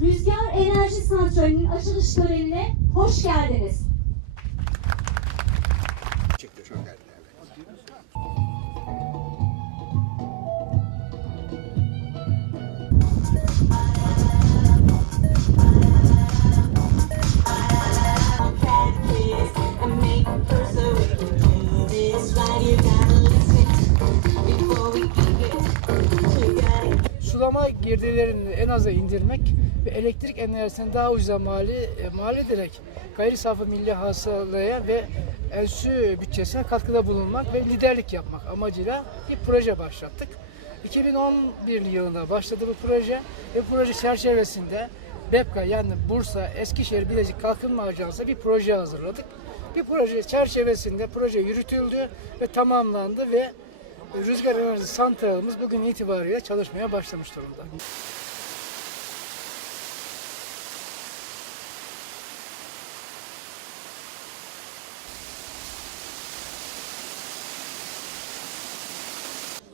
Rüzgar Enerji Santrali'nin açılış törenine hoş geldiniz. Sulama girdilerini en aza indirmek ve elektrik enerjisini daha ucuza mali, e, mal ederek gayri safi milli hasılaya ve enstitü bütçesine katkıda bulunmak ve liderlik yapmak amacıyla bir proje başlattık. 2011 yılında başladı bu proje ve proje çerçevesinde BEPKA yani Bursa Eskişehir Bilecik Kalkınma Ajansı bir proje hazırladık. Bir proje çerçevesinde proje yürütüldü ve tamamlandı ve Rüzgar Enerji Santralımız bugün itibariyle çalışmaya başlamış durumda.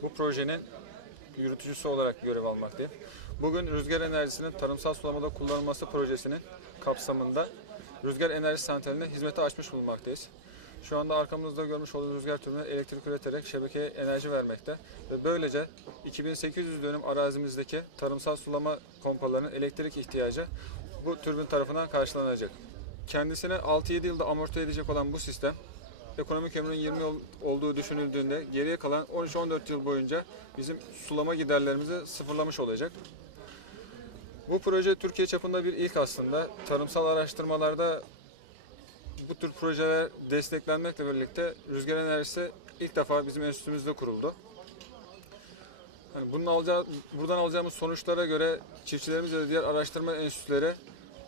Bu projenin yürütücüsü olarak görev almaktayım. Bugün rüzgar enerjisinin tarımsal sulamada kullanılması projesinin kapsamında rüzgar enerji santraline hizmete açmış bulunmaktayız. Şu anda arkamızda görmüş olduğunuz rüzgar türbini elektrik üreterek şebekeye enerji vermekte ve böylece 2800 dönüm arazimizdeki tarımsal sulama pompalarının elektrik ihtiyacı bu türbin tarafından karşılanacak. Kendisine 6-7 yılda amorti edecek olan bu sistem ekonomik ömrünün 20 yıl olduğu düşünüldüğünde geriye kalan 13-14 yıl boyunca bizim sulama giderlerimizi sıfırlamış olacak. Bu proje Türkiye çapında bir ilk aslında. Tarımsal araştırmalarda bu tür projeler desteklenmekle birlikte rüzgar enerjisi ilk defa bizim enstitümüzde kuruldu. Yani bunun alacağı, buradan alacağımız sonuçlara göre çiftçilerimiz ve diğer araştırma enstitüleri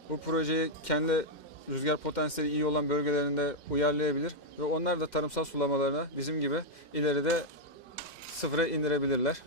bu projeyi kendi rüzgar potansiyeli iyi olan bölgelerinde uyarlayabilir ve onlar da tarımsal sulamalarını bizim gibi ileride sıfıra indirebilirler.